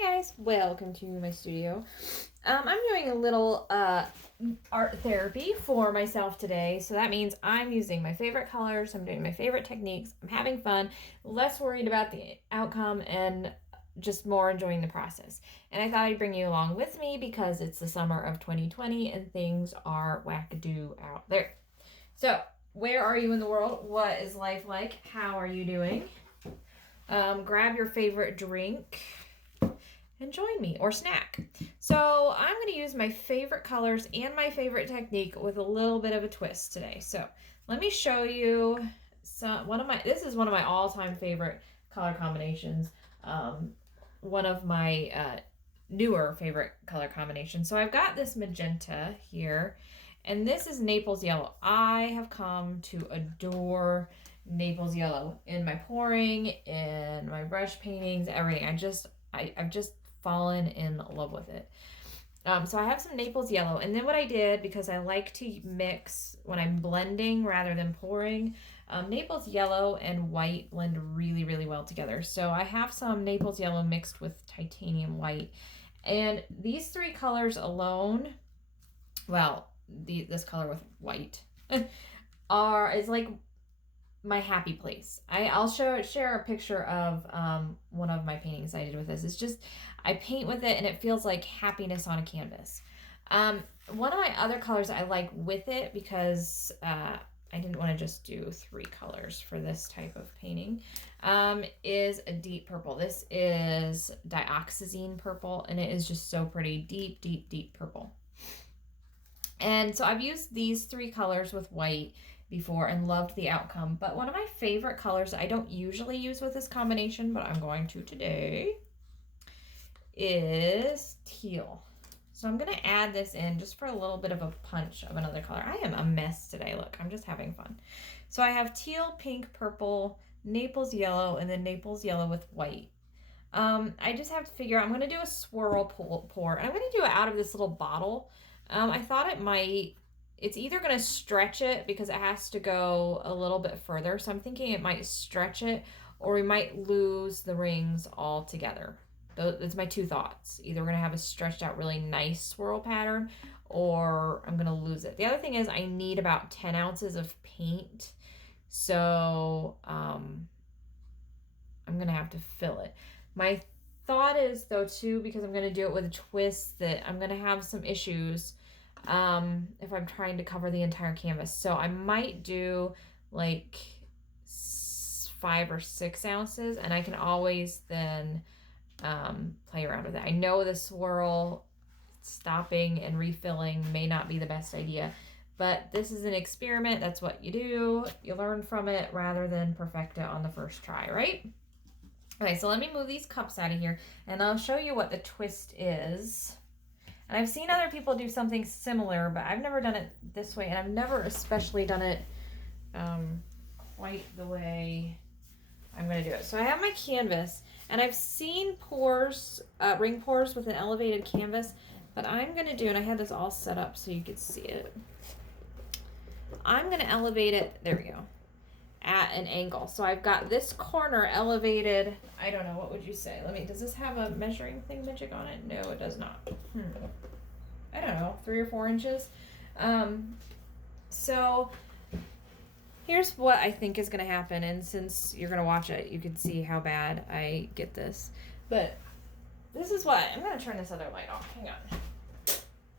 Hey guys, welcome to my studio. I'm doing a little art therapy for myself today. So that means I'm using my favorite colors, I'm doing my favorite techniques, I'm having fun, less worried about the outcome, and just more enjoying the process. And I thought I'd bring you along with me because it's the summer of 2020 and things are wackadoo out there. So, where are you in the world? What is life like? How are you doing? Grab your favorite drink and join me or snack. So I'm going to use my favorite colors and my favorite technique with a little bit of a twist today. So let me show you this is one of my all-time favorite color combinations. One of my newer favorite color combinations. So I've got this magenta here, and this is Naples yellow. I have come to adore Naples yellow in my pouring, in my brush paintings, everything. I've just fallen in love with it. So I have some Naples yellow, and then what I did, because I like to mix when I'm blending rather than pouring, Naples yellow and white blend really, really well together. So I have some Naples yellow mixed with titanium white, and these three colors alone, well, this color with white is like my happy place. I'll share a picture of one of my paintings I did with this. It's just, I paint with it and it feels like happiness on a canvas. One of my other colors I like with it, because I didn't want to just do three colors for this type of painting, is a deep purple. This is dioxazine purple, and it is just so pretty. Deep, deep, deep purple. And so I've used these three colors with white before and loved the outcome. But one of my favorite colors I don't usually use with this combination, but I'm going to today, is teal. So I'm going to add this in just for a little bit of a punch of another color. I am a mess today. Look, I'm just having fun. So I have teal, pink, purple, Naples yellow, and then Naples yellow with white. I just have to figure out, I'm going to do a swirl pour. And I'm going to do it out of this little bottle. I thought it's either going to stretch it because it has to go a little bit further. So I'm thinking it might stretch it, or we might lose the rings altogether. That's my two thoughts. Either we're going to have a stretched out really nice swirl pattern, or I'm going to lose it. The other thing is I need about 10 ounces of paint. So I'm going to have to fill it. My thought is, though, too, because I'm going to do it with a twist, that I'm going to have some issues if I'm trying to cover the entire canvas. So I might do like 5 or 6 ounces, and I can always then play around with it. I know the swirl stopping and refilling may not be the best idea, but this is an experiment. That's what you do. You learn from it rather than perfect it on the first try, right? Okay, so let me move these cups out of here, and I'll show you what the twist is. And I've seen other people do something similar, but I've never done it this way, and I've never especially done it quite the way I'm going to do it. So I have my canvas, and I've seen ring pours with an elevated canvas, but I'm going to do, and I had this all set up so you could see it. I'm going to elevate it, there we go, at an angle. So I've got this corner elevated, I don't know, what would you say? Does this have a measuring thingamajig on it? No, it does not. I don't know, 3 or 4 inches. So here's what I think is going to happen, and since you're going to watch it, you can see how bad I get this. But this is what, I'm going to turn this other light off. Hang on.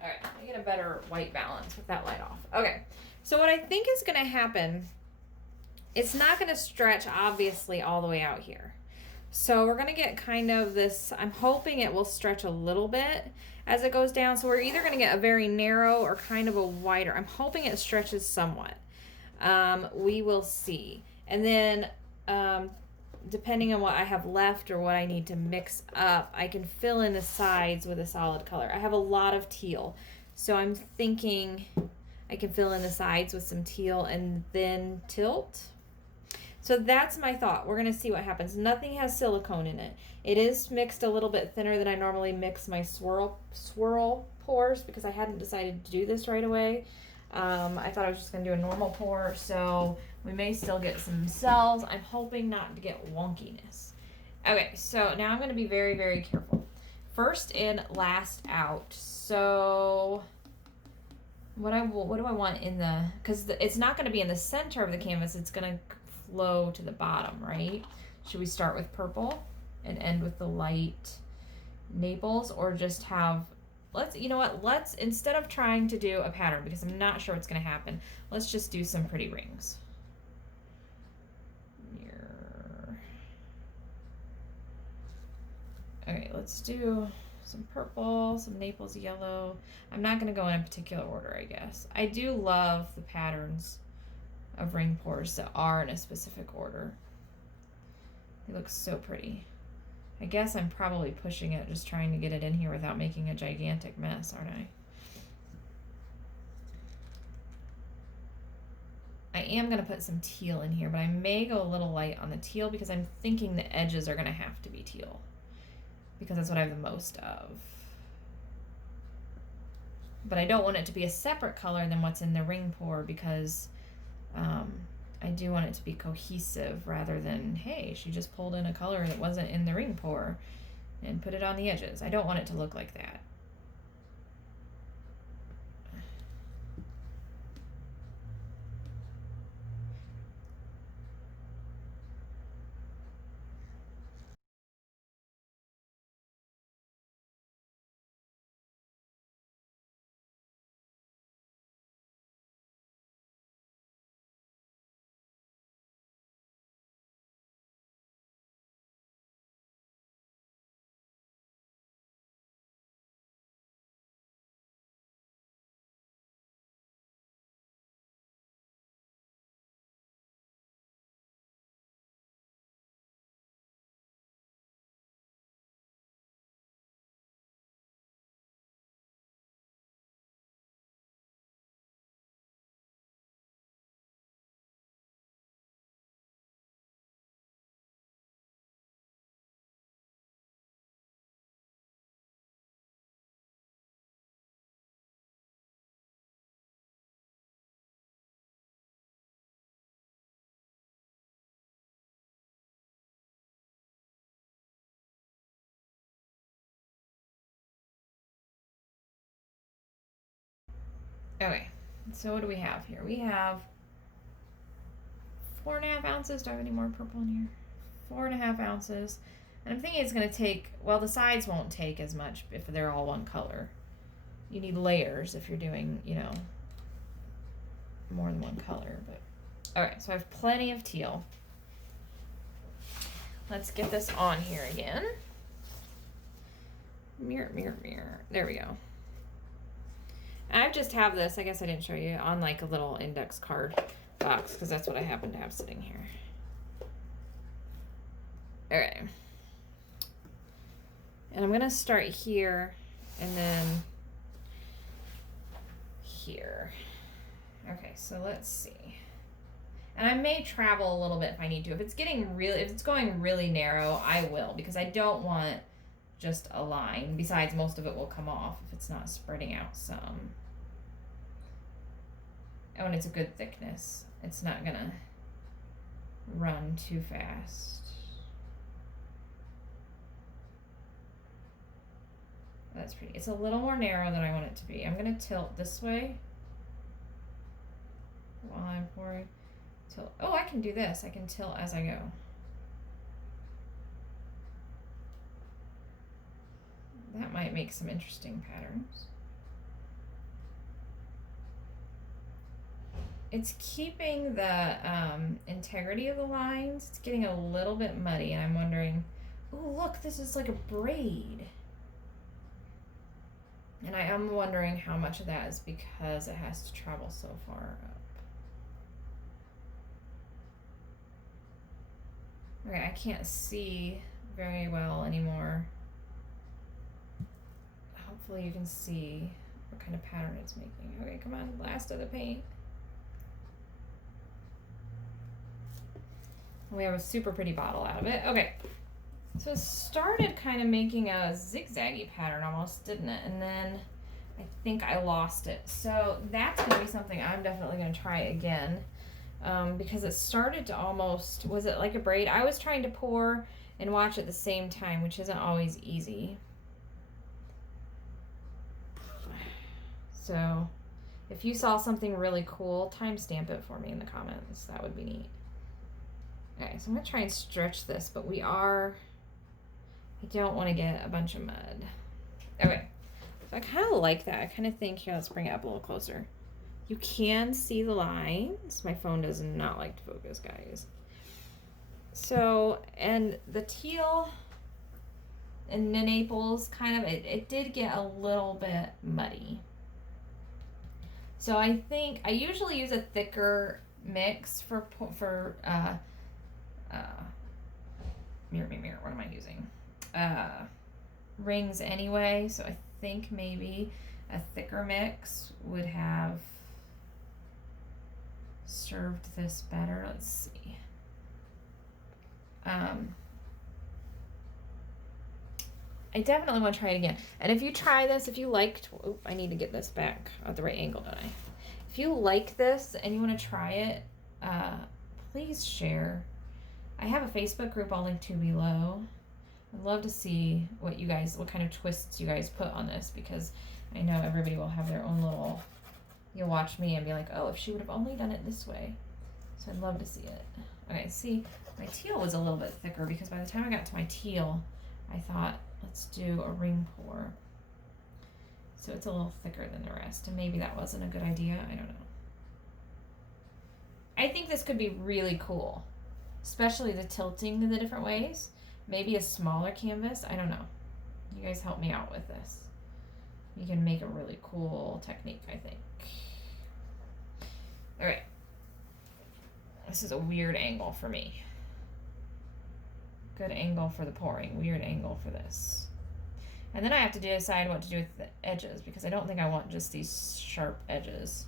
All right, I get a better white balance with that light off. Okay, so what I think is going to happen, it's not going to stretch, obviously, all the way out here. So we're going to get kind of this, I'm hoping it will stretch a little bit as it goes down. So we're either going to get a very narrow or kind of a wider. I'm hoping it stretches somewhat. We will see. And then depending on what I have left or what I need to mix up, I can fill in the sides with a solid color. I have a lot of teal, so I'm thinking I can fill in the sides with some teal and then tilt. So that's my thought. We're going to see what happens. Nothing has silicone in it. It is mixed a little bit thinner than I normally mix my swirl pours, because I hadn't decided to do this right away. I thought I was just going to do a normal pour, so we may still get some cells. I'm hoping not to get wonkiness. Okay, so now I'm going to be very, very careful. first in, last out. So what do I want in the, because it's not going to be in the center of the canvas, it's going to flow to the bottom, right? Should we start with purple and end with the light Naples, or just have, you know what, let's, instead of trying to do a pattern, because I'm not sure what's going to happen, let's just do some pretty rings. Okay, let's do some purple, some Naples yellow. I'm not going to go in a particular order, I guess. I do love the patterns of ring pours that are in a specific order. They look so pretty. I guess I'm probably pushing it, just trying to get it in here without making a gigantic mess, aren't I? I am going to put some teal in here, but I may go a little light on the teal because I'm thinking the edges are going to have to be teal, because that's what I have the most of. But I don't want it to be a separate color than what's in the ring pour, because I do want it to be cohesive rather than, hey, she just pulled in a color that wasn't in the ring pour and put it on the edges. I don't want it to look like that. Okay, so what do we have here? We have 4.5 ounces. Do I have any more purple in here? 4.5 ounces. And I'm thinking it's going to take, well, the sides won't take as much if they're all one color. You need layers if you're doing, you know, more than one color. But all right, so I have plenty of teal. Let's get this on here again. Mirror, mirror, mirror. There we go. I just have this, I guess I didn't show you, on like a little index card box, because that's what I happen to have sitting here. Okay. And I'm going to start here and then here. Okay, so let's see. And I may travel a little bit if I need to. If it's going really narrow, I will, because I don't want just a line. Besides, most of it will come off if it's not spreading out some. Oh, and it's a good thickness. It's not gonna run too fast. That's pretty. It's a little more narrow than I want it to be. I'm gonna tilt this way while I'm pouring. Tilt. Oh, I can do this. I can tilt as I go. That might make some interesting patterns. It's keeping the integrity of the lines. It's getting a little bit muddy, and I'm wondering, oh, look, this is like a braid. And I am wondering how much of that is because it has to travel so far up. Okay, I can't see very well anymore. Hopefully you can see what kind of pattern it's making. Okay, come on, last of the paint. We have a super pretty bottle out of it. Okay, so it started kind of making a zigzaggy pattern almost, didn't it? And then I think I lost it. So that's gonna be something I'm definitely gonna try again, because it started to almost, was it like a braid? I was trying to pour and watch at the same time, which isn't always easy. So if you saw something really cool, timestamp it for me in the comments. That would be neat. Okay, so I'm gonna try and stretch this, but I don't want to get a bunch of mud. Okay, so I kind of like that. I kind of think, here, let's bring it up a little closer. You can see the lines. My phone does not like to focus, guys. So, and the teal and the Naples kind of, it did get a little bit muddy. So I think I usually use a thicker mix for mirror, what am I using? Rings anyway, so I think maybe a thicker mix would have served this better. Let's see. I definitely want to try it again. And if you try this, if you liked, I need to get this back at the right angle, don't I? If you like this and you want to try it, please share. I have a Facebook group I'll link to below. I'd love to see what kind of twists you guys put on this, because I know everybody will have their own little, you'll watch me and be like, oh, if she would have only done it this way. So I'd love to see it. Okay, see, my teal was a little bit thicker because by the time I got to my teal, I thought, let's do a ring pour. So it's a little thicker than the rest, and maybe that wasn't a good idea. I don't know. I think this could be really cool, especially the tilting in the different ways. Maybe a smaller canvas. I don't know. You guys help me out with this. You can make a really cool technique, I think. All right. This is a weird angle for me. Good angle for the pouring, weird angle for this. And then I have to decide what to do with the edges, because I don't think I want just these sharp edges.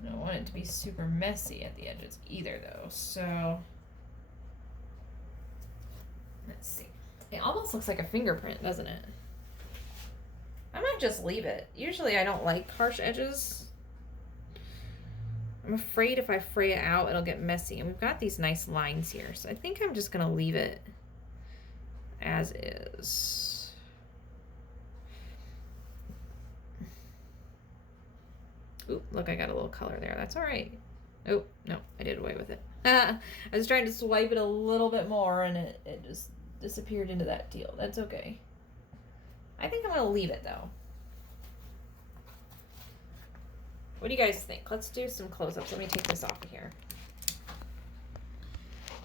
I don't want it to be super messy at the edges either, though. So let's see. It almost looks like a fingerprint, doesn't it? I might just leave it. Usually I don't like harsh edges. I'm afraid if I fray it out, it'll get messy. And we've got these nice lines here. So I think I'm just gonna leave it as is. Ooh, look, I got a little color there. That's all right. Oh, no, I did away with it. I was trying to swipe it a little bit more and it just disappeared into that teal. That's okay. I think I'm gonna leave it though. What do you guys think? Let's do some close-ups. Let me take this off of here.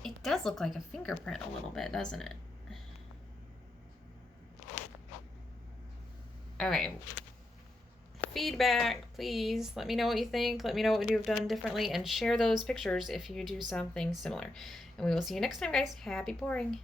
It does look like a fingerprint a little bit, doesn't it? Okay. Feedback, please. Let me know what you think. Let me know what you've done differently, and share those pictures if you do something similar. And we will see you next time, guys. Happy pouring.